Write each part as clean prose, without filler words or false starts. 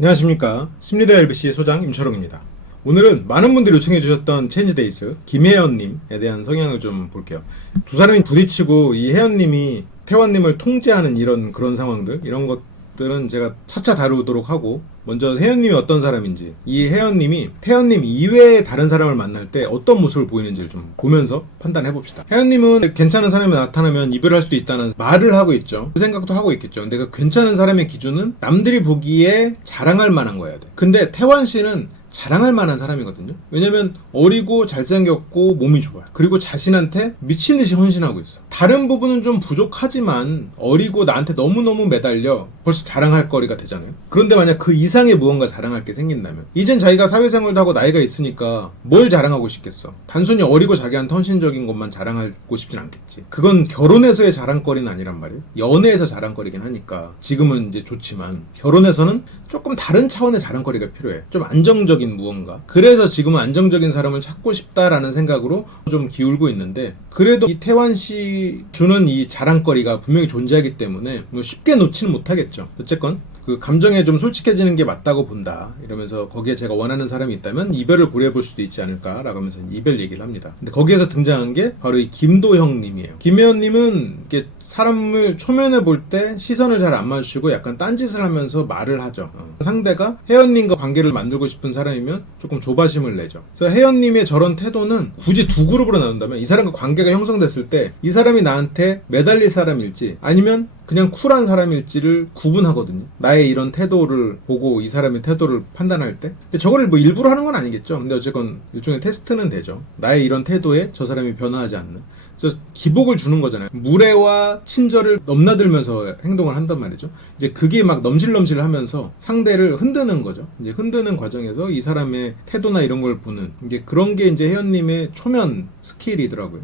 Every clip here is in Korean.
안녕하십니까. 심리대 LBC 소장 임철웅입니다. 오늘은 많은 분들이 요청해 주셨던 체인지데이즈 김혜연님에 대한 성향을 좀 볼게요. 두 사람이 부딪히고 이 혜연님이 태환님을 통제하는 그런 상황들, 이런 것들은 제가 차차 다루도록 하고, 먼저 혜연님이 어떤 사람인지, 이 혜연님이 태연님 이외의 다른 사람을 만날 때 어떤 모습을 보이는지를 좀 보면서 판단해 봅시다. 혜연님은 괜찮은 사람이 나타나면 이별할 수도 있다는 말을 하고 있죠. 그 생각도 하고 있겠죠. 근데 그 괜찮은 사람의 기준은 남들이 보기에 자랑할 만한 거여야 돼. 근데 태환 씨는 자랑할 만한 사람이거든요. 왜냐면 어리고 잘생겼고 몸이 좋아요. 그리고 자신한테 미친듯이 헌신하고 있어. 다른 부분은 좀 부족하지만 어리고 나한테 너무너무 매달려 벌써 자랑할 거리가 되잖아요. 그런데 만약 그 이상의 무언가 자랑할 게 생긴다면, 이젠 자기가 사회생활도 하고 나이가 있으니까 뭘 자랑하고 싶겠어. 단순히 어리고 자기한테 헌신적인 것만 자랑하고 싶진 않겠지. 그건 결혼에서의 자랑거리는 아니란 말이에요. 연애에서 자랑거리긴 하니까 지금은 이제 좋지만, 결혼에서는 조금 다른 차원의 자랑거리가 필요해. 좀 안정적인 무언가. 그래서 지금은 안정적인 사람을 찾고 싶다라는 생각으로 좀 기울고 있는데, 그래도 이 태환 씨 주는 이 자랑거리가 분명히 존재하기 때문에 뭐 쉽게 놓지는 못하겠죠. 어쨌건 그 감정에 좀 솔직해지는 게 맞다고 본다, 이러면서 거기에 제가 원하는 사람이 있다면 이별을 고려해볼 수도 있지 않을까라고 하면서 이별 얘기를 합니다. 근데 거기에서 등장한 게 바로 이 김도형 님이에요. 김혜연님은 이게 사람을 초면에 볼 때 시선을 잘 안 마주치고 약간 딴짓을 하면서 말을 하죠. 상대가 혜연님과 관계를 만들고 싶은 사람이면 조금 조바심을 내죠. 그래서 혜연님의 저런 태도는 굳이 두 그룹으로 나눈다면, 이 사람과 관계가 형성됐을 때 이 사람이 나한테 매달릴 사람일지 아니면 그냥 쿨한 사람일지를 구분하거든요. 나의 이런 태도를 보고 이 사람의 태도를 판단할 때. 근데 저거를 뭐 일부러 하는 건 아니겠죠. 근데 어쨌건 일종의 테스트는 되죠. 나의 이런 태도에 저 사람이 변화하지 않는. 그래서 기복을 주는 거잖아요. 무례와 친절을 넘나들면서 행동을 한단 말이죠. 이제 그게 막 넘실넘실 하면서 상대를 흔드는 거죠. 이제 흔드는 과정에서 이 사람의 태도나 이런 걸 보는, 이게 그런 게 이제 혜연님의 초면 스킬이더라고요.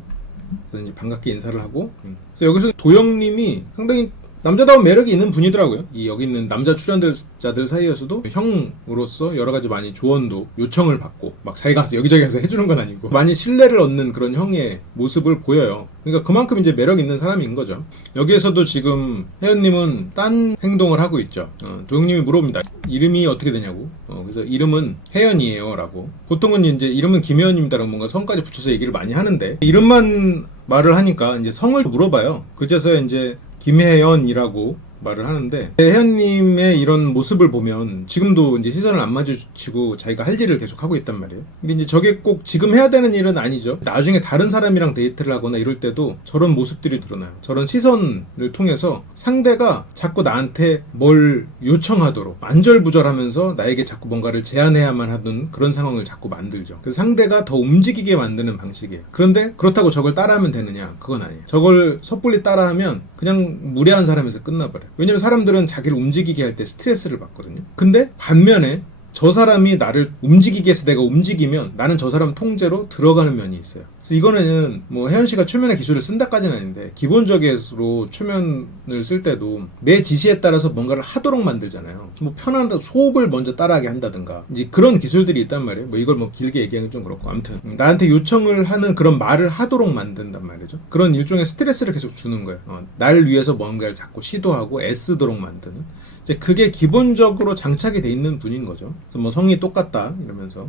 그래서 이제 반갑게 인사를 하고, 그래서 여기서 도영님이 상당히 남자다운 매력이 있는 분이더라고요. 이 여기 있는 남자 출연자들 사이에서도 형으로서 여러 가지 많이 조언도 요청을 받고, 막 자기가 가서 여기저기 가서 해주는 건 아니고 많이 신뢰를 얻는 그런 형의 모습을 보여요. 그러니까 그만큼 이제 매력 있는 사람인 거죠. 여기에서도 지금 혜연님은 딴 행동을 하고 있죠. 도영님이 물어봅니다. 이름이 어떻게 되냐고. 그래서 이름은 혜연이에요 라고. 보통은 이제 이름은 김혜연입니다라고 뭔가 성까지 붙여서 얘기를 많이 하는데, 이름만 말을 하니까 이제 성을 물어봐요. 그제서야 이제 김혜연이라고 말을 하는데, 혜연님의 이런 모습을 보면 지금도 이제 시선을 안 마주치고 자기가 할 일을 계속 하고 있단 말이에요. 근데 이제 저게 꼭 지금 해야 되는 일은 아니죠. 나중에 다른 사람이랑 데이트를 하거나 이럴 때도 저런 모습들이 드러나요. 저런 시선을 통해서 상대가 자꾸 나한테 뭘 요청하도록 안절부절하면서 나에게 자꾸 뭔가를 제안해야만 하는 그런 상황을 자꾸 만들죠. 그래서 상대가 더 움직이게 만드는 방식이에요. 그런데 그렇다고 저걸 따라하면 되느냐? 그건 아니에요. 저걸 섣불리 따라하면 그냥 무례한 사람에서 끝나버려요. 왜냐면 사람들은 자기를 움직이게 할 때 스트레스를 받거든요. 근데 반면에 저 사람이 나를 움직이게 해서 내가 움직이면 나는 저 사람 통제로 들어가는 면이 있어요. 그래서 이거는 뭐 혜연 씨가 초면의 기술을 쓴다까지는 아닌데, 기본적으로 초면을 쓸 때도 내 지시에 따라서 뭔가를 하도록 만들잖아요. 뭐 편한 소업을 먼저 따라하게 한다든가, 이제 그런 기술들이 있단 말이에요. 뭐 이걸 뭐 길게 얘기하기는 좀 그렇고, 아무튼 나한테 요청을 하는 그런 말을 하도록 만든단 말이죠. 그런 일종의 스트레스를 계속 주는 거예요. 나를 위해서 뭔가를 자꾸 시도하고 애쓰도록 만드는. 이제 그게 기본적으로 장착이 돼 있는 분인 거죠. 그래서 뭐 성이 똑같다 이러면서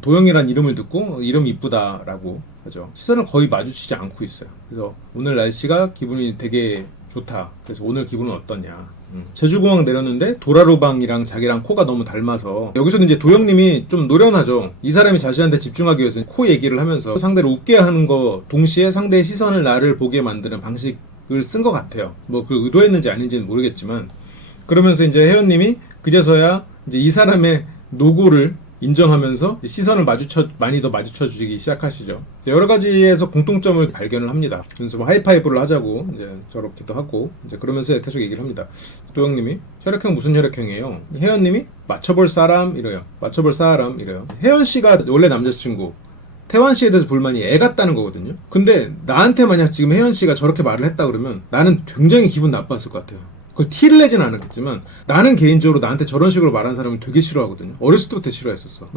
도영이란 이름을 듣고 이름 이쁘다라고 하죠. 시선을 거의 마주치지 않고 있어요. 그래서 오늘 날씨가 기분이 되게 좋다. 그래서 오늘 기분은 어떠냐. 제주공항 내렸는데 도라로방이랑 자기랑 코가 너무 닮아서, 여기서는 이제 도영님이 좀 노련하죠. 이 사람이 자신한테 집중하기 위해서 코 얘기를 하면서 상대를 웃게 하는 거 동시에 상대의 시선을 나를 보게 만드는 방식을 쓴 것 같아요. 뭐 그 의도했는지 아닌지는 모르겠지만, 그러면서 이제 혜연님이 그제서야 이제 이 사람의 노고를 인정하면서 시선을 많이 더 마주쳐주기 시작하시죠. 여러 가지에서 공통점을 발견을 합니다. 그래서 뭐 하이파이브를 하자고 이제 저렇게도 하고, 이제 그러면서 계속 얘기를 합니다. 도영님이 혈액형 무슨 혈액형이에요? 혜연님이 맞춰볼 사람 이래요. 맞춰볼 사람 이래요. 혜연 씨가 원래 남자친구, 태환 씨에 대해서 불만이 애 같다는 거거든요. 근데 나한테 만약 지금 혜연 씨가 저렇게 말을 했다 그러면 나는 굉장히 기분 나빴을 것 같아요. 그걸 티를 내진 않았겠지만 나는 개인적으로 나한테 저런 식으로 말하는 사람을 되게 싫어하거든요. 어렸을 때부터 싫어했었어.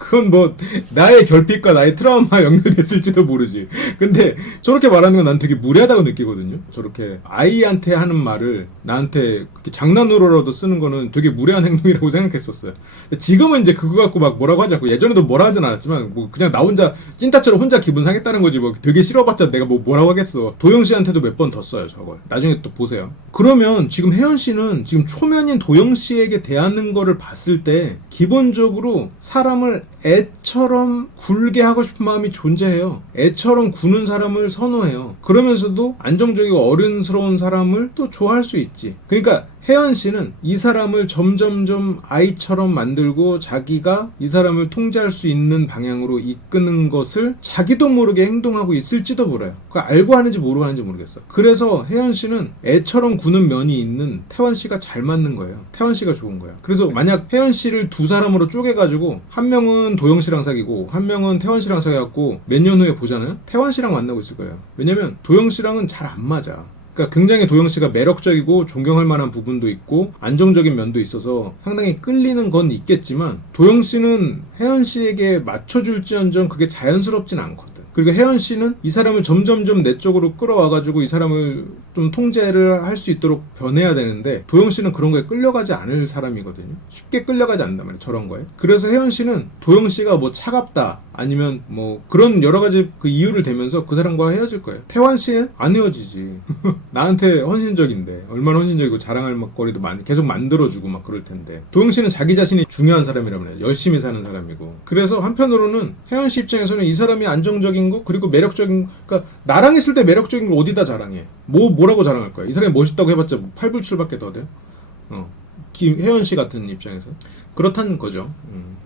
그건 뭐 나의 결핍과 나의 트라우마 연결됐을지도 모르지. 근데 저렇게 말하는 건 난 되게 무례하다고 느끼거든요. 저렇게 아이한테 하는 말을 나한테 장난으로라도 쓰는 거는 되게 무례한 행동이라고 생각했었어요. 지금은 이제 그거 갖고 막 뭐라고 하지 않고, 예전에도 뭐라 하진 않았지만 뭐 그냥 나 혼자 찐따처럼 혼자 기분 상했다는 거지, 뭐 되게 싫어봤자 내가 뭐라고 하겠어. 도영 씨한테도 몇 번 더 써요 저걸. 나중에 또 보세요. 그러면 지금 혜연 씨는 지금 초면인 도영 씨에게 대하는 거를 봤을 때 기본적으로 사람을 애처럼 굴게 하고 싶은 마음이 존재해요. 애처럼 구는 사람을 선호해요. 그러면서도 안정적이고 어른스러운 사람을 또 좋아할 수 있지. 그러니까 혜연 씨는 이 사람을 점점점 아이처럼 만들고 자기가 이 사람을 통제할 수 있는 방향으로 이끄는 것을 자기도 모르게 행동하고 있을지도 몰라요. 그거 알고 하는지 모르고 하는지 모르겠어. 그래서 혜연 씨는 애처럼 구는 면이 있는 태환 씨가 잘 맞는 거예요. 태환 씨가 좋은 거야. 그래서 만약 혜연 씨를 두 사람으로 쪼개가지고 한 명은 도영 씨랑 사귀고 한 명은 태환 씨랑 사귀었고 몇 년 후에 보잖아요. 태환 씨랑 만나고 있을 거예요. 왜냐면 도영 씨랑은 잘 안 맞아. 그러니까 굉장히 도영 씨가 매력적이고 존경할 만한 부분도 있고 안정적인 면도 있어서 상당히 끌리는 건 있겠지만, 도영 씨는 혜연 씨에게 맞춰줄지언정 그게 자연스럽진 않거든. 그리고 혜연 씨는 이 사람을 점점점 내 쪽으로 끌어와가지고 이 사람을 좀 통제를 할 수 있도록 변해야 되는데, 도영 씨는 그런 거에 끌려가지 않을 사람이거든요. 쉽게 끌려가지 않는단 말이에요, 저런 거에. 그래서 혜연 씨는 도영 씨가 뭐 차갑다 아니면 뭐 그런 여러 가지 그 이유를 대면서 그 사람과 헤어질 거예요. 태환 씨는 안 헤어지지. 나한테 헌신적인데, 얼마나 헌신적이고 자랑할 거리도 계속 만들어주고 막 그럴 텐데. 도영 씨는 자기 자신이 중요한 사람이라면 해요. 열심히 사는 사람이고. 그래서 한편으로는 혜연 씨 입장에서는 이 사람이 안정적인 거, 그리고 매력적인, 그러니까 나랑 있을 때 매력적인 걸 어디다 자랑해? 뭐라고 자랑할 거야? 이 사람이 멋있다고 해봤자 뭐 팔불출밖에 더 돼? 혜연 씨 같은 입장에서 그렇다는 거죠.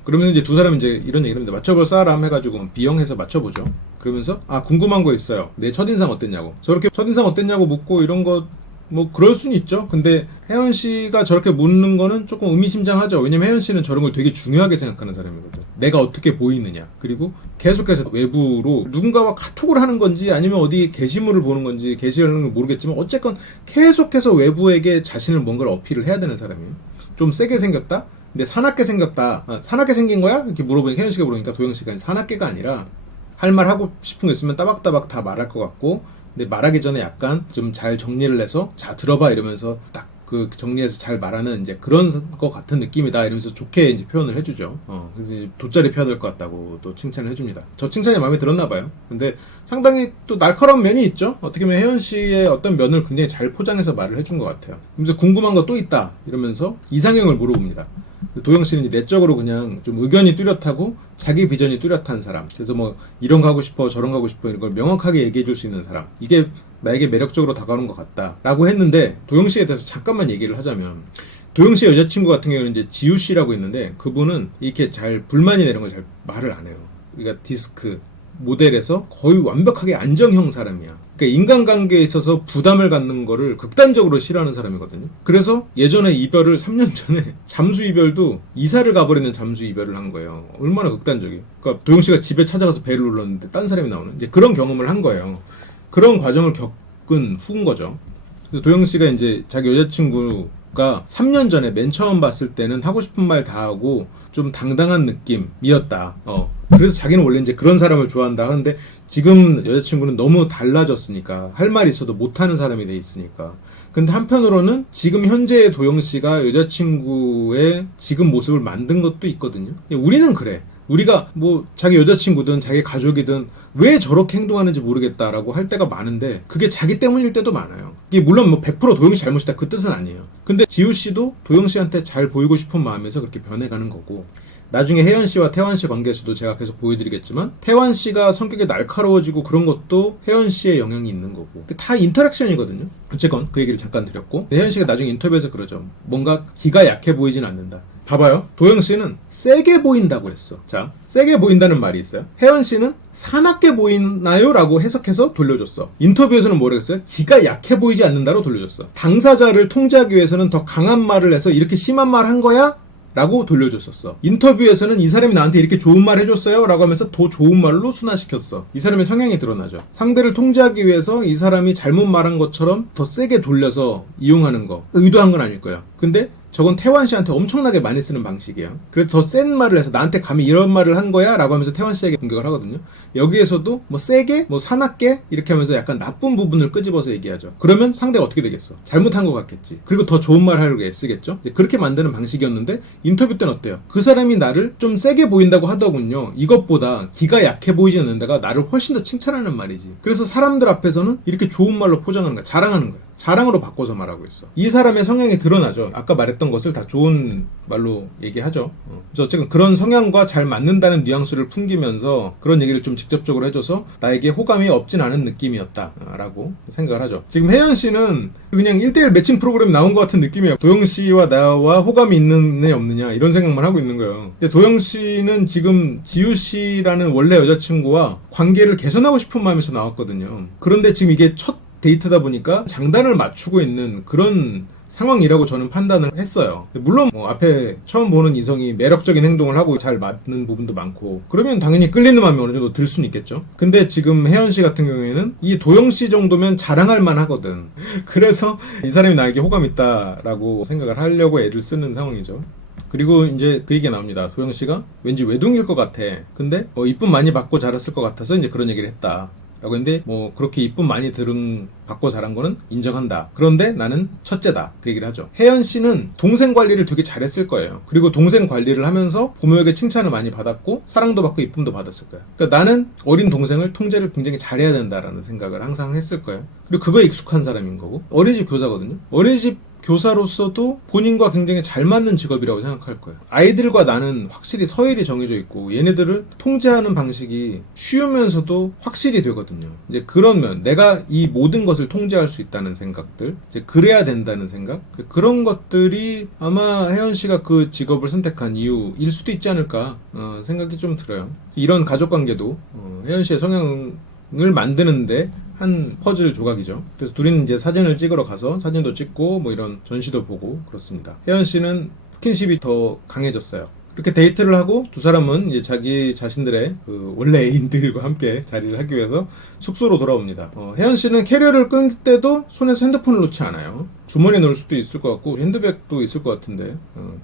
그러면 이제 두 사람이 이제 이런 얘기를 합니다. 맞춰볼 사람 해가지고 비영해서 맞춰보죠. 그러면서 궁금한 거 있어요. 내 첫인상 어땠냐고. 저렇게 첫인상 어땠냐고 묻고 이런 거 뭐 그럴 수는 있죠. 근데 혜연 씨가 저렇게 묻는 거는 조금 의미심장하죠. 왜냐면 혜연 씨는 저런 걸 되게 중요하게 생각하는 사람이거든. 내가 어떻게 보이느냐. 그리고 계속해서 외부로 누군가와 카톡을 하는 건지 아니면 어디 게시물을 보는 건지 게시하는 건 모르겠지만 어쨌건 계속해서 외부에게 자신을 뭔가를 어필을 해야 되는 사람이에요. 좀 세게 생겼다? 근데 사납게 생겼다. 사납게 생긴 거야? 이렇게 물어보니까 혜연 씨가 물어보니까 도영 씨가 사납게가 아니라 할 말 하고 싶은 거 있으면 따박따박 다 말할 것 같고, 근데 말하기 전에 약간 좀 잘 정리를 해서 자 들어봐 이러면서 딱 그 정리해서 잘 말하는 이제 그런 것 같은 느낌이다 이러면서 좋게 이제 표현을 해주죠. 그래서 이제 돗자리 펴야 될 것 같다고 또 칭찬을 해줍니다. 저 칭찬이 마음에 들었나 봐요. 근데 상당히 또 날카로운 면이 있죠. 어떻게 보면 혜연 씨의 어떤 면을 굉장히 잘 포장해서 말을 해준 것 같아요. 그래서 궁금한 거 또 있다 이러면서 이상형을 물어봅니다. 도영 씨는 내적으로 그냥 좀 의견이 뚜렷하고 자기 비전이 뚜렷한 사람. 그래서 뭐 이런 거 하고 싶어 저런 거 하고 싶어 이런 걸 명확하게 얘기해 줄 수 있는 사람. 이게 나에게 매력적으로 다가오는 것 같다 라고 했는데, 도영 씨에 대해서 잠깐만 얘기를 하자면, 도영 씨의 여자친구 같은 경우는 이제 지우 씨라고 있는데, 그분은 이렇게 잘 불만이나 이런 걸 잘 말을 안 해요. 그러니까 디스크 모델에서 거의 완벽하게 안정형 사람이야. 그러니까 인간관계에 있어서 부담을 갖는 거를 극단적으로 싫어하는 사람이거든요. 그래서 예전에 이별을 3년 전에 잠수 이별도 이사를 가버리는 잠수 이별을 한 거예요. 얼마나 극단적이에요. 그러니까 도영 씨가 집에 찾아가서 배를 눌렀는데 딴 사람이 나오는 이제 그런 경험을 한 거예요. 그런 과정을 겪은 후인 거죠. 그래서 도영 씨가 이제 자기 여자친구가 3년 전에 맨 처음 봤을 때는 하고 싶은 말 다 하고 좀 당당한 느낌이었다. 그래서 자기는 원래 이제 그런 사람을 좋아한다 하는데, 지금 여자친구는 너무 달라졌으니까 할 말이 있어도 못하는 사람이 돼 있으니까. 근데 한편으로는 지금 현재의 도영 씨가 여자친구의 지금 모습을 만든 것도 있거든요. 우리는 그래. 우리가 뭐 자기 여자친구든 자기 가족이든 왜 저렇게 행동하는지 모르겠다라고 할 때가 많은데, 그게 자기 때문일 때도 많아요. 이게 물론 뭐 100% 도영 씨 잘못이다 그 뜻은 아니에요. 근데 지우 씨도 도영 씨한테 잘 보이고 싶은 마음에서 그렇게 변해가는 거고, 나중에 혜연 씨와 태환 씨 관계에서도 제가 계속 보여드리겠지만, 태환 씨가 성격이 날카로워지고 그런 것도 혜연 씨의 영향이 있는 거고, 다 인터랙션이거든요. 어쨌건 그 얘기를 잠깐 드렸고, 혜연 씨가 나중에 인터뷰에서 그러죠. 뭔가 기가 약해 보이진 않는다. 봐봐요. 도영 씨는 세게 보인다고 했어. 자, 세게 보인다는 말이 있어요. 혜연 씨는 사납게 보이나요? 라고 해석해서 돌려줬어. 인터뷰에서는 뭐라고 했어요? 기가 약해 보이지 않는다로 돌려줬어. 당사자를 통제하기 위해서는 더 강한 말을 해서 이렇게 심한 말 한 거야? 라고 돌려줬었어. 인터뷰에서는 이 사람이 나한테 이렇게 좋은 말 해줬어요 라고 하면서 더 좋은 말로 순화시켰어. 이 사람의 성향이 드러나죠. 상대를 통제하기 위해서 이 사람이 잘못 말한 것처럼 더 세게 돌려서 이용하는 거 의도한 건 아닐 거야. 근데 저건 태환 씨한테 엄청나게 많이 쓰는 방식이에요. 그래서 더 센 말을 해서 나한테 감히 이런 말을 한 거야? 라고 하면서 태환 씨에게 공격을 하거든요. 여기에서도 뭐 세게, 뭐 사납게 이렇게 하면서 약간 나쁜 부분을 끄집어서 얘기하죠. 그러면 상대가 어떻게 되겠어? 잘못한 것 같겠지. 그리고 더 좋은 말 하려고 애쓰겠죠? 그렇게 만드는 방식이었는데 인터뷰 때는 어때요? 그 사람이 나를 좀 세게 보인다고 하더군요. 이것보다 기가 약해 보이지 않는다가 나를 훨씬 더 칭찬하는 말이지. 그래서 사람들 앞에서는 이렇게 좋은 말로 포장하는 거야. 자랑하는 거야. 자랑으로 바꿔서 말하고 있어. 이 사람의 성향이 드러나죠. 아까 말했던 것을 다 좋은 말로 얘기하죠. 그래서 어쨌든 그런 성향과 잘 맞는다는 뉘앙스를 풍기면서 그런 얘기를 좀 직접적으로 해줘서 나에게 호감이 없진 않은 느낌이었다라고 생각을 하죠. 지금 혜연 씨는 그냥 1대1 매칭 프로그램 나온 것 같은 느낌이에요. 도영 씨와 나와 호감이 있느냐 없느냐 이런 생각만 하고 있는 거예요. 근데 도영 씨는 지금 지우 씨라는 원래 여자친구와 관계를 개선하고 싶은 마음에서 나왔거든요. 그런데 지금 이게 첫 데이트다 보니까 장단을 맞추고 있는 그런 상황이라고 저는 판단을 했어요. 물론 뭐 앞에 처음 보는 이성이 매력적인 행동을 하고 잘 맞는 부분도 많고 그러면 당연히 끌리는 마음이 어느 정도 들 수는 있겠죠. 근데 지금 혜연 씨 같은 경우에는 이 도영 씨 정도면 자랑할 만하거든. 그래서 이 사람이 나에게 호감 있다라고 생각을 하려고 애를 쓰는 상황이죠. 그리고 이제 그 얘기가 나옵니다. 도영 씨가 왠지 외동일 것 같아. 근데 이쁨 많이 받고 자랐을 것 같아서 이제 그런 얘기를 했다. 라고 했는데 뭐 그렇게 이쁨 많이 받고 자란 거는 인정한다. 그런데 나는 첫째다. 그 얘기를 하죠. 혜연 씨는 동생 관리를 되게 잘했을 거예요. 그리고 동생 관리를 하면서 부모에게 칭찬을 많이 받았고 사랑도 받고 이쁨도 받았을 거예요. 그러니까 나는 어린 동생을 통제를 굉장히 잘해야 된다라는 생각을 항상 했을 거예요. 그리고 그거에 익숙한 사람인 거고 어린이집 교사거든요. 어린이집 교사로서도 본인과 굉장히 잘 맞는 직업이라고 생각할 거예요. 아이들과 나는 확실히 서열이 정해져 있고 얘네들을 통제하는 방식이 쉬우면서도 확실히 되거든요. 이제 그런 면, 내가 이 모든 것을 통제할 수 있다는 생각들, 이제 그래야 된다는 생각, 그런 것들이 아마 혜연 씨가 그 직업을 선택한 이유일 수도 있지 않을까 생각이 좀 들어요. 이런 가족 관계도 혜연 씨의 성향을 만드는데 한 퍼즐 조각이죠. 그래서 둘이는 이제 사진을 찍으러 가서 사진도 찍고 뭐 이런 전시도 보고 그렇습니다. 혜연 씨는 스킨십이 더 강해졌어요. 그렇게 데이트를 하고 두 사람은 이제 자기 자신들의 그 원래 애인들과 함께 자리를 하기 위해서 숙소로 돌아옵니다. 혜연 씨는 캐리어를 끌 때도 손에서 핸드폰을 놓지 않아요. 주머니에 넣을 수도 있을 것 같고 핸드백도 있을 것 같은데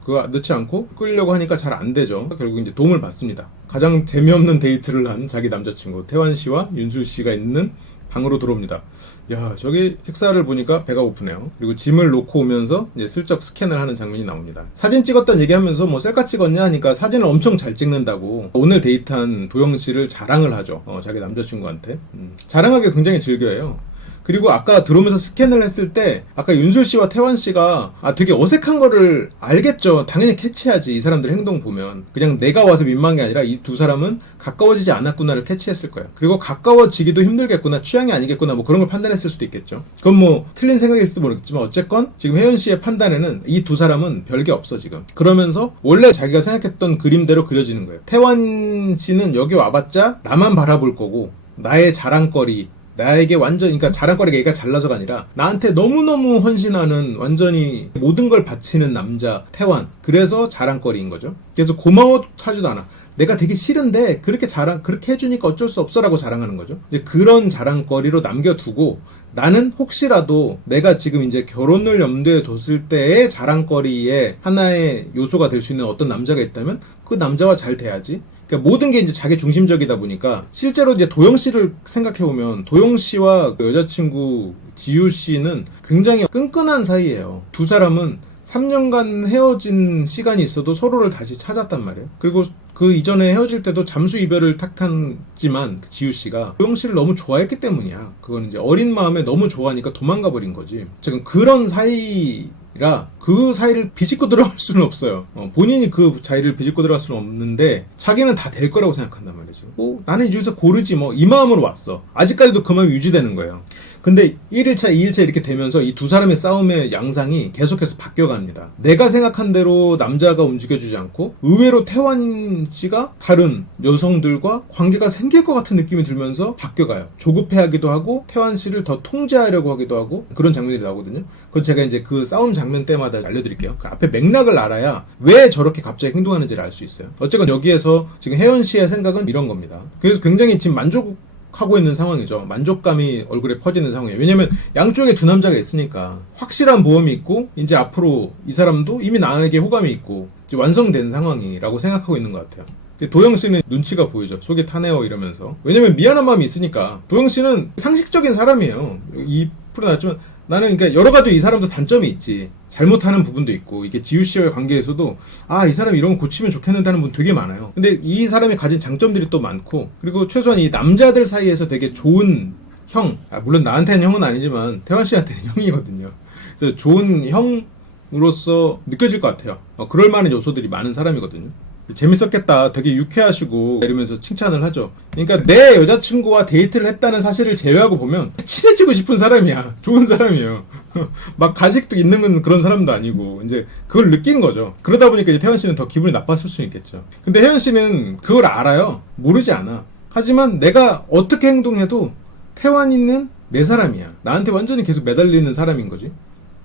그거 넣지 않고 끌려고 하니까 잘 안 되죠. 결국 이제 도움을 받습니다. 가장 재미없는 데이트를 한 자기 남자친구 태환 씨와 윤수 씨가 있는 방으로 들어옵니다. 야, 저기 식사를 보니까 배가 고프네요. 그리고 짐을 놓고 오면서 이제 슬쩍 스캔을 하는 장면이 나옵니다. 사진 찍었던 얘기하면서 뭐 셀카 찍었냐 하니까 사진을 엄청 잘 찍는다고 오늘 데이트한 도영 씨를 자랑을 하죠. 자기 남자친구한테. 자랑하기 굉장히 즐겨해요. 그리고 아까 들어오면서 스캔을 했을 때 아까 윤술 씨와 태환 씨가 되게 어색한 거를 알겠죠. 당연히 캐치하지. 이 사람들 행동 보면 그냥 내가 와서 민망한 게 아니라 이 두 사람은 가까워지지 않았구나를 캐치했을 거예요. 그리고 가까워지기도 힘들겠구나, 취향이 아니겠구나, 뭐 그런 걸 판단했을 수도 있겠죠. 그건 뭐 틀린 생각일지도 모르겠지만 어쨌건 지금 혜연 씨의 판단에는 이 두 사람은 별게 없어 지금. 그러면서 원래 자기가 생각했던 그림대로 그려지는 거예요. 태환 씨는 여기 와봤자 나만 바라볼 거고 나의 자랑거리, 나에게 완전, 그러니까 자랑거리가 얘가 잘나서가 아니라 나한테 너무너무 헌신하는 완전히 모든 걸 바치는 남자 태환. 그래서 자랑거리인 거죠. 그래서 고마워 하지도 않아. 내가 되게 싫은데 그렇게 해주니까 어쩔 수 없어라고 자랑하는 거죠. 이제 그런 자랑거리로 남겨두고 나는 혹시라도 내가 지금 이제 결혼을 염두에 뒀을 때의 자랑거리의 하나의 요소가 될 수 있는 어떤 남자가 있다면 그 남자와 잘 돼야지. 그러니까 모든 게 이제 자기 중심적이다 보니까 실제로 이제 도영 씨를 생각해보면 도영 씨와 그 여자친구 지유 씨는 굉장히 끈끈한 사이예요. 두 사람은 3년간 헤어진 시간이 있어도 서로를 다시 찾았단 말이에요. 그리고 그 이전에 헤어질 때도 잠수 이별을 택했지만 지유 씨가 도영 씨를 너무 좋아했기 때문이야. 그건 이제 어린 마음에 너무 좋아하니까 도망가 버린 거지. 지금 그런 사이라 그 사이를 비집고 들어갈 수는 없어요. 본인이 그 사이를 비집고 들어갈 수는 없는데 자기는 다 될 거라고 생각한단 말이죠. 뭐 나는 이 중에서 고르지 뭐 이 마음으로 왔어. 아직까지도 그 마음이 유지되는 거예요. 근데 1일차, 2일차 이렇게 되면서 이 두 사람의 싸움의 양상이 계속해서 바뀌어갑니다. 내가 생각한 대로 남자가 움직여주지 않고 의외로 태환 씨가 다른 여성들과 관계가 생길 것 같은 느낌이 들면서 바뀌어가요. 조급해하기도 하고 태환 씨를 더 통제하려고 하기도 하고 그런 장면들이 나오거든요. 그건 제가 이제 그 싸움 장면 때마다 알려드릴게요. 그 앞에 맥락을 알아야 왜 저렇게 갑자기 행동하는지를 알 수 있어요. 어쨌건 여기에서 지금 혜연 씨의 생각은 이런 겁니다. 그래서 굉장히 지금 만족하고 있는 상황이죠. 만족감이 얼굴에 퍼지는 상황이에요. 왜냐면 양쪽에 두 남자가 있으니까 확실한 모험이 있고 이제 앞으로 이 사람도 이미 나에게 호감이 있고 이제 완성된 상황이라고 생각하고 있는 것 같아요. 도영 씨는 눈치가 보이죠. 속이 타네요 이러면서. 왜냐면 미안한 마음이 있으니까. 도영 씨는 상식적인 사람이에요. 이 프로 나왔지만 나는 그러니까 여러 가지 이 사람도 단점이 있지. 잘못하는 부분도 있고 이게 지우 씨와의 관계에서도 이 사람이 이런 거 고치면 좋겠는데 하는 분 되게 많아요. 근데 이 사람이 가진 장점들이 또 많고 그리고 최소한 이 남자들 사이에서 되게 좋은 형, 물론 나한테는 형은 아니지만 태환 씨한테는 형이거든요. 그래서 좋은 형으로서 느껴질 것 같아요. 그럴 만한 요소들이 많은 사람이거든요. 재밌었겠다. 되게 유쾌하시고 이러면서 칭찬을 하죠. 그러니까 내 여자친구와 데이트를 했다는 사실을 제외하고 보면 친해지고 싶은 사람이야. 좋은 사람이에요. 막 가식도 있는 그런 사람도 아니고 이제 그걸 느끼는 거죠. 그러다 보니까 이제 태연 씨는 더 기분이 나빴을 수 있겠죠. 근데 혜연 씨는 그걸 알아요. 모르지 않아. 하지만 내가 어떻게 행동해도 태환이는 내 사람이야. 나한테 완전히 계속 매달리는 사람인 거지.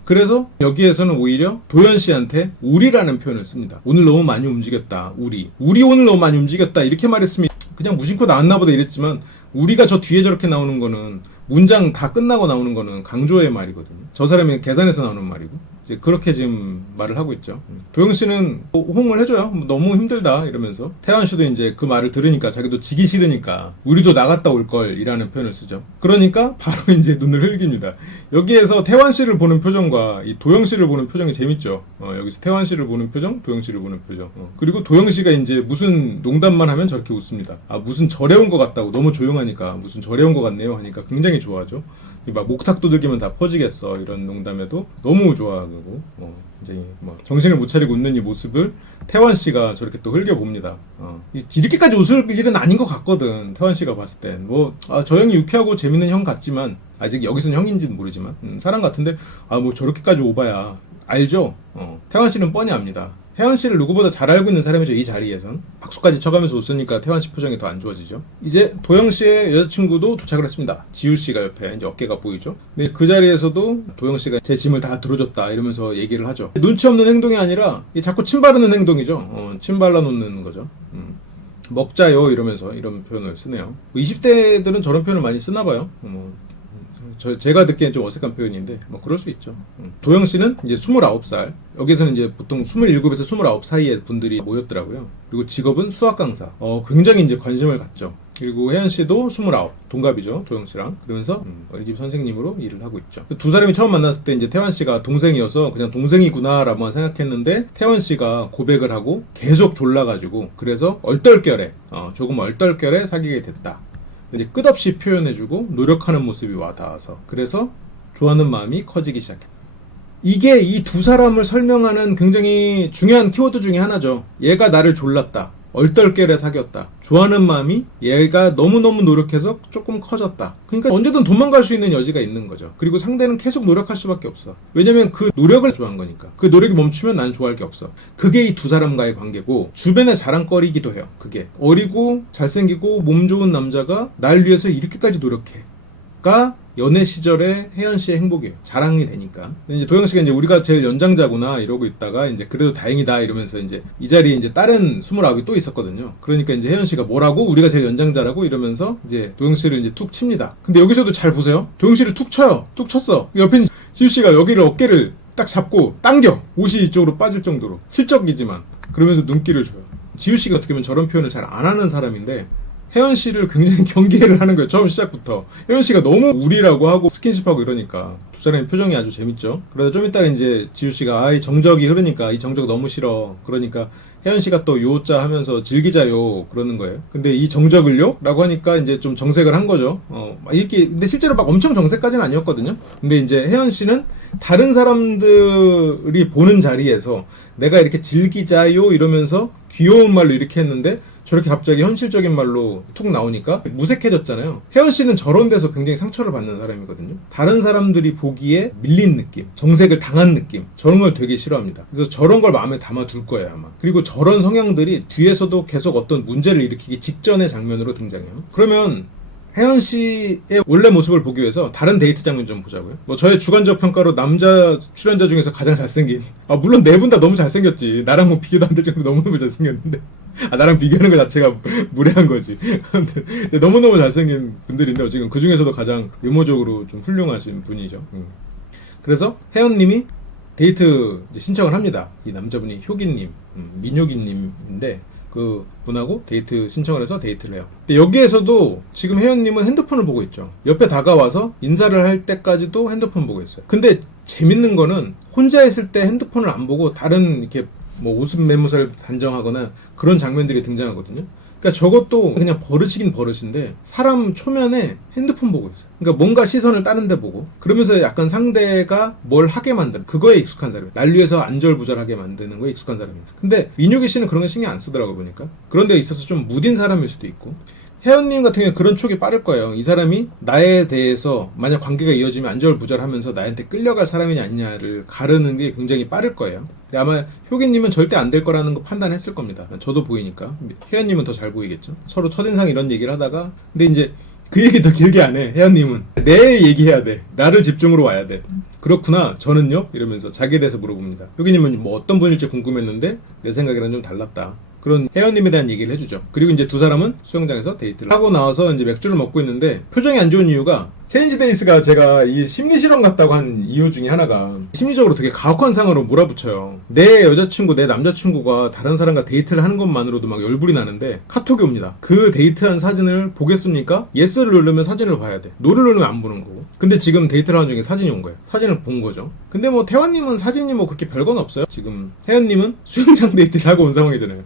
그래서 여기에서는 오히려 도연 씨한테 우리라는 표현을 씁니다. 오늘 너무 많이 움직였다. 우리 오늘 너무 많이 움직였다. 이렇게 말했으면 그냥 무심코 나왔나 보다 이랬지만 우리가 저 뒤에 저렇게 나오는 거는 문장 다 끝나고 나오는 거는 강조의 말이거든요. 저 사람이 계산해서 나오는 말이고 이제 그렇게 지금 말을 하고 있죠. 도영 씨는 호응을 해줘요. 너무 힘들다 이러면서 태환 씨도 이제 그 말을 들으니까 자기도 지기 싫으니까 우리도 나갔다 올 걸이라는 표현을 쓰죠. 그러니까 바로 이제 눈을 흘깁니다. 여기에서 태환 씨를 보는 표정과 이 도영 씨를 보는 표정이 재밌죠. 여기서 태환 씨를 보는 표정, 도영 씨를 보는 표정. 그리고 도영 씨가 이제 무슨 농담만 하면 저렇게 웃습니다. 무슨 절에 온 것 같다고 너무 조용하니까 무슨 절에 온 것 같네요 하니까 굉장히 좋아하죠. 막 목탁 두들기면 다 퍼지겠어 이런 농담에도 너무 좋아하고 이제 뭐 정신을 못 차리고 웃는 이 모습을 태환 씨가 저렇게 또 흘겨봅니다. 이렇게까지 웃을 일은 아닌 것 같거든. 태환 씨가 봤을 땐 저 형이 유쾌하고 재밌는 형 같지만 아직 여기서는 형인지는 모르지만 사람 같은데 뭐 저렇게까지 오바야 알죠? 태환 씨는 뻔히 압니다. 혜연 씨를 누구보다 잘 알고 있는 사람이죠. 이 자리에선 박수까지 쳐가면서 웃으니까 태환 씨 표정이 더 안 좋아지죠. 이제 도영 씨의 여자친구도 도착을 했습니다. 지우 씨가 옆에 이제 어깨가 보이죠. 근데 그 자리에서도 도영 씨가 제 짐을 다 들어줬다 이러면서 얘기를 하죠. 눈치 없는 행동이 아니라 자꾸 침 바르는 행동이죠. 침 발라놓는 거죠. 먹자요 이러면서 이런 표현을 쓰네요. 20대들은 저런 표현을 많이 쓰나 봐요. 제가 듣기엔 좀 어색한 표현인데 그럴 수 있죠. 도영 씨는 이제 29살. 여기서는 이제 보통 27에서 29 사이의 분들이 모였더라고요. 그리고 직업은 수학 강사. 굉장히 이제 관심을 갖죠. 그리고 혜연 씨도 29, 동갑이죠. 도영 씨랑. 그러면서 어린이집 선생님으로 일을 하고 있죠. 두 사람이 처음 만났을 때 이제 태환 씨가 동생이어서 그냥 동생이구나라고만 생각했는데 태환 씨가 고백을 하고 계속 졸라가지고 그래서 조금 얼떨결에 사귀게 됐다. 이제 끝없이 표현해주고 노력하는 모습이 와닿아서 그래서 좋아하는 마음이 커지기 시작해. 이게 이 두 사람을 설명하는 굉장히 중요한 키워드 중에 하나죠. 얘가 나를 졸랐다. 얼떨결에 사귀었다. 좋아하는 마음이 얘가 너무너무 노력해서 조금 커졌다. 그러니까 언제든 도망갈 수 있는 여지가 있는 거죠. 그리고 상대는 계속 노력할 수밖에 없어. 왜냐면 그 노력을 좋아한 거니까. 그 노력이 멈추면 난 좋아할 게 없어. 그게 이 두 사람과의 관계고 주변의 자랑거리이기도 해요. 그게 어리고 잘생기고 몸 좋은 남자가 날 위해서 이렇게까지 노력해가 연애 시절에 혜연 씨의 행복이에요. 자랑이 되니까. 근데 이제 도영 씨가 이제 우리가 제일 연장자구나 이러고 있다가 이제 그래도 다행이다 이러면서 이제 이 자리에 이제 다른 29이 또 있었거든요. 그러니까 이제 혜연 씨가 뭐라고 우리가 제일 연장자라고 이러면서 이제 도영 씨를 이제 툭 칩니다. 근데 여기서도 잘 보세요. 도영 씨를 툭 쳐요. 툭 쳤어. 옆에 있는 지우 씨가 여기를 어깨를 딱 잡고 당겨. 옷이 이쪽으로 빠질 정도로. 슬쩍이지만. 그러면서 눈길을 줘요. 지우 씨가 어떻게 보면 저런 표현을 잘 안 하는 사람인데 혜연 씨를 굉장히 경계를 하는 거예요. 처음 시작부터. 혜연 씨가 너무 우리라고 하고 스킨십하고 이러니까 두 사람의 표정이 아주 재밌죠. 그러다 좀 이따가 이제 지우 씨가 이 정적이 흐르니까 이 정적 너무 싫어. 그러니까 혜연 씨가 또 요자 하면서 즐기자요 그러는 거예요. 근데 이 정적을요? 라고 하니까 이제 좀 정색을 한 거죠. 이렇게 근데 실제로 막 엄청 정색까지는 아니었거든요. 근데 이제 혜연 씨는 다른 사람들이 보는 자리에서 내가 이렇게 즐기자요 이러면서 귀여운 말로 이렇게 했는데 저렇게 갑자기 현실적인 말로 툭 나오니까 무색해졌잖아요. 혜연 씨는 저런 데서 굉장히 상처를 받는 사람이거든요. 다른 사람들이 보기에 밀린 느낌, 정색을 당한 느낌, 저런 걸 되게 싫어합니다. 그래서 저런 걸 마음에 담아둘 거예요, 아마. 그리고 저런 성향들이 뒤에서도 계속 어떤 문제를 일으키기 직전의 장면으로 등장해요. 그러면 혜연 씨의 원래 모습을 보기 위해서 다른 데이트 장면 좀 보자고요. 뭐 저의 주관적 평가로 남자 출연자 중에서 가장 잘생긴, 물론 네 분 다 너무 잘생겼지. 나랑 뭐 비교도 안 될 정도 너무너무 잘생겼는데 나랑 비교하는 것 자체가 무례한 거지. 근데 너무너무 잘생긴 분들인데 지금 그 중에서도 가장 외모적으로 좀 훌륭하신 분이죠. 그래서 혜연님이 데이트 이제 신청을 합니다. 이 남자분이 효기님, 민효기님인데 그 분하고 데이트 신청을 해서 데이트를 해요. 근데 여기에서도 지금 혜연님은 핸드폰을 보고 있죠. 옆에 다가와서 인사를 할 때까지도 핸드폰 보고 있어요. 근데 재밌는 거는 혼자 있을 때 핸드폰을 안 보고 다른 이렇게 뭐 웃음 매무새를 단정하거나 그런 장면들이 등장하거든요. 그러니까 저것도 그냥 버릇이긴 버릇인데 사람 초면에 핸드폰 보고 있어요. 그러니까 뭔가 시선을 다른 데 보고 그러면서 약간 상대가 뭘 하게 만드는 그거에 익숙한 사람이에요. 날 위해서 안절부절하게 만드는 거에 익숙한 사람이에요. 근데 민효기 씨는 그런 거 신경 안 쓰더라고 보니까. 그런 데 있어서 좀 무딘 사람일 수도 있고 혜연님 같은 경우에 그런 촉이 빠를 거예요. 이 사람이 나에 대해서 만약 관계가 이어지면 안절부절하면서 나한테 끌려갈 사람이냐 아니냐를 가르는 게 굉장히 빠를 거예요. 근데 아마 효기님은 절대 안 될 거라는 거 판단했을 겁니다. 저도 보이니까. 혜연님은 더 잘 보이겠죠. 서로 첫인상 이런 얘기를 하다가 근데 이제 그 얘기 더 길게 안 해. 혜연님은 내 얘기해야 돼. 나를 집중으로 와야 돼. 그렇구나. 저는요? 이러면서 자기에 대해서 물어봅니다. 효기님은 뭐 어떤 분일지 궁금했는데 내 생각이랑 좀 달랐다. 그런 혜연님에 대한 얘기를 해주죠. 그리고 이제 두 사람은 수영장에서 데이트를 하고 나와서 이제 맥주를 먹고 있는데 표정이 안 좋은 이유가 체인지데이스가 제가 이 심리실험 같다고 한 이유 중에 하나가 심리적으로 되게 가혹한 상으로 몰아붙여요. 내 여자친구, 내 남자친구가 다른 사람과 데이트를 하는 것만으로도 막 열불이 나는데 카톡이 옵니다. 그 데이트한 사진을 보겠습니까? 예스를 누르면 사진을 봐야 돼. 노를 누르면 안 보는 거고. 근데 지금 데이트를 하는 중에 사진이 온 거예요. 사진을 본 거죠. 근데 뭐 태환님은 사진이 뭐 그렇게 별건 없어요. 지금 혜연님은 수영장 데이트를 하고 온 상황이잖아요.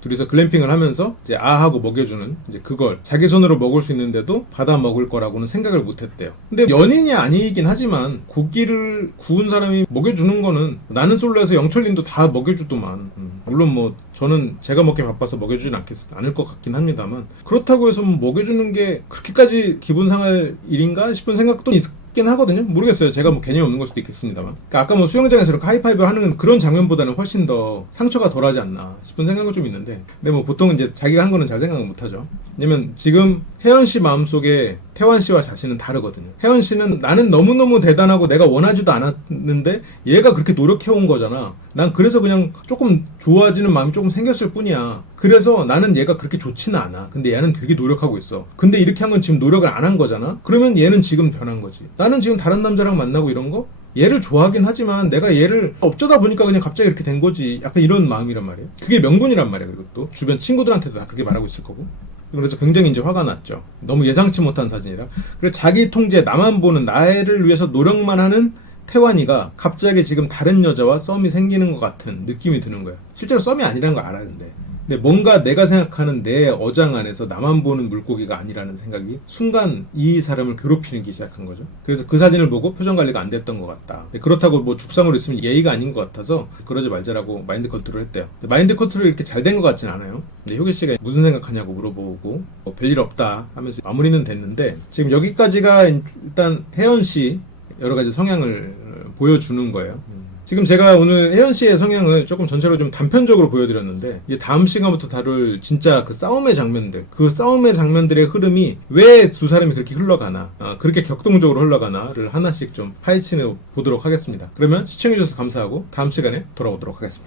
둘이서 글램핑을 하면서 이제 하고 먹여주는 이제 그걸 자기 손으로 먹을 수 있는데도 받아 먹을 거라고는 생각을 못했대요. 근데 연인이 아니긴 하지만 고기를 구운 사람이 먹여주는 거는 나는 솔로에서 영철님도 다 먹여주더만. 물론 뭐 저는 제가 먹기 바빠서 먹여주진 않을 것 같긴 합니다만 그렇다고 해서 뭐 먹여주는 게 그렇게까지 기분 상할 일인가 싶은 생각도 있긴 하거든요. 모르겠어요. 제가 뭐 개념이 없는 걸 수도 있겠습니다만. 그러니까 아까 뭐 수영장에서 이렇게 하이파이브 하는 그런 장면보다는 훨씬 더 상처가 덜하지 않나 싶은 생각은 좀 있는데 근데 뭐 보통 이제 자기가 한 거는 잘 생각은 못하죠. 왜냐면 지금 혜연 씨 마음속에 태환 씨와 자신은 다르거든요. 혜연 씨는 나는 너무너무 대단하고 내가 원하지도 않았는데 얘가 그렇게 노력해온 거잖아. 난 그래서 그냥 조금 좋아지는 마음이 조금 생겼을 뿐이야. 그래서 나는 얘가 그렇게 좋지는 않아. 근데 얘는 되게 노력하고 있어. 근데 이렇게 한 건 지금 노력을 안 한 거잖아. 그러면 얘는 지금 변한 거지. 나는 지금 다른 남자랑 만나고 이런 거 얘를 좋아하긴 하지만 내가 얘를 어쩌다 보니까 그냥 갑자기 이렇게 된 거지. 약간 이런 마음이란 말이에요. 그게 명분이란 말이야. 그리고 또 주변 친구들한테도 다 그렇게 말하고 있을 거고. 그래서 굉장히 이제 화가 났죠. 너무 예상치 못한 사진이라. 그래서 자기 통제, 나만 보는 나를 위해서 노력만 하는 태환이가 갑자기 지금 다른 여자와 썸이 생기는 것 같은 느낌이 드는 거야. 실제로 썸이 아니라는 걸 알았는데. 근데 뭔가 내가 생각하는 내 어장 안에서 나만 보는 물고기가 아니라는 생각이 순간 이 사람을 괴롭히기 시작한 거죠. 그래서 그 사진을 보고 표정 관리가 안 됐던 것 같다. 그렇다고 뭐 죽상으로 있으면 예의가 아닌 것 같아서 그러지 말자라고 마인드 컨트롤 했대요. 마인드 컨트롤이 이렇게 잘 된 것 같진 않아요. 근데 효기 씨가 무슨 생각하냐고 물어보고 뭐 별일 없다 하면서 마무리는 됐는데 지금 여기까지가 일단 혜연 씨 여러 가지 성향을 보여주는 거예요. 지금 제가 오늘 혜연 씨의 성향을 조금 전체로 좀 단편적으로 보여드렸는데 이제 다음 시간부터 다룰 진짜 그 싸움의 장면들, 그 싸움의 장면들의 흐름이 왜 두 사람이 그렇게 흘러가나, 그렇게 격동적으로 흘러가나를 하나씩 좀 파헤치는 보도록 하겠습니다. 그러면 시청해주셔서 감사하고 다음 시간에 돌아오도록 하겠습니다.